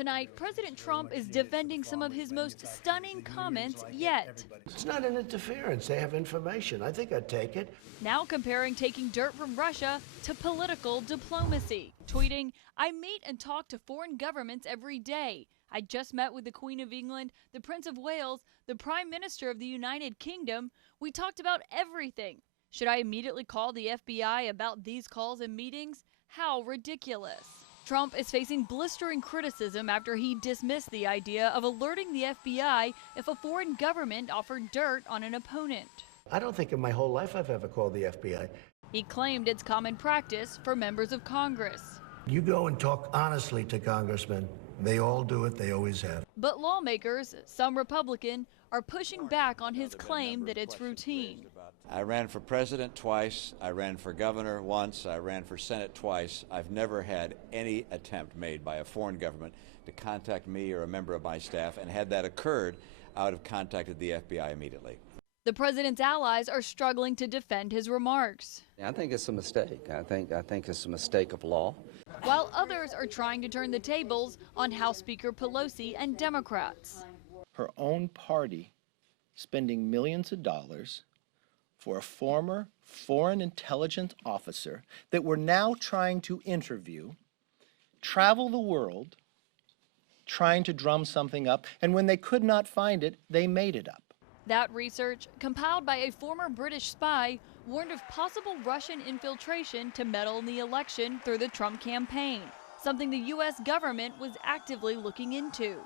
Tonight, President Trump is defending some of his most stunning comments yet. It's not an interference. They have information. I think I'd take it. Now comparing taking dirt from Russia to political diplomacy, tweeting, "I meet and talk to foreign governments every day. I just met with the Queen of England, the Prince of Wales, the Prime Minister of the United Kingdom. We talked about everything. Should I immediately call the FBI about these calls and meetings? How ridiculous." Trump is facing blistering criticism after he dismissed the idea of alerting the FBI if a foreign government offered dirt on an opponent. I don't think in my whole life I've ever called the FBI. He claimed it's common practice for members of Congress. You go and talk honestly to congressmen. They all do it. They always have. But lawmakers, some Republican, are pushing back on his claim that it's routine. I ran for president twice. I ran for governor once. I ran for Senate twice. I've never had any attempt made by a foreign government to contact me or a member of my staff, and had that occurred, I would have contacted the FBI immediately. The president's allies are struggling to defend his remarks. I think it's a mistake. I think it's a mistake of law. While others are trying to turn the tables on House Speaker Pelosi and Democrats. Her own party spending millions of dollars for a former foreign intelligence officer that we're now trying to interview, travel the world, trying to drum something up, and when they could not find it, they made it up. That research, compiled by a former British spy, warned of possible Russian infiltration to meddle in the election through the Trump campaign, something the U.S. government was actively looking into.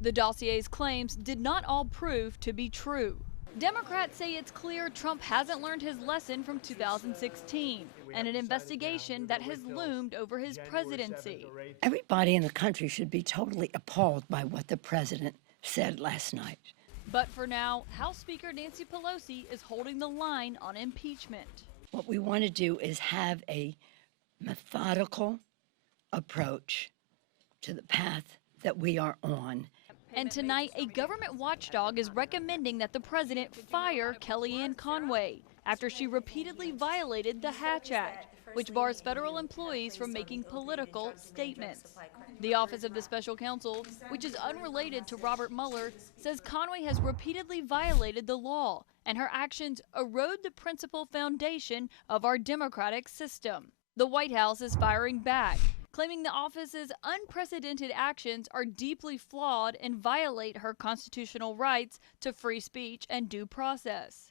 The dossier's claims did not all prove to be true. Democrats say it's clear Trump hasn't learned his lesson from 2016 and an investigation that has loomed over his presidency. Everybody in the country should be totally appalled by what the president said last night. But for now, House Speaker Nancy Pelosi is holding the line on impeachment. What we want to do is have a methodical approach to the path that we are on. And tonight, a government watchdog is recommending that the president fire Kellyanne Conway after she repeatedly violated the Hatch Act, which bars federal employees from making political statements. The Office of the Special Counsel, which is unrelated to Robert Mueller, says Conway has repeatedly violated the law, and her actions erode the principal foundation of our democratic system. The White House is firing back, claiming the office's unprecedented actions are deeply flawed and violate her constitutional rights to free speech and due process.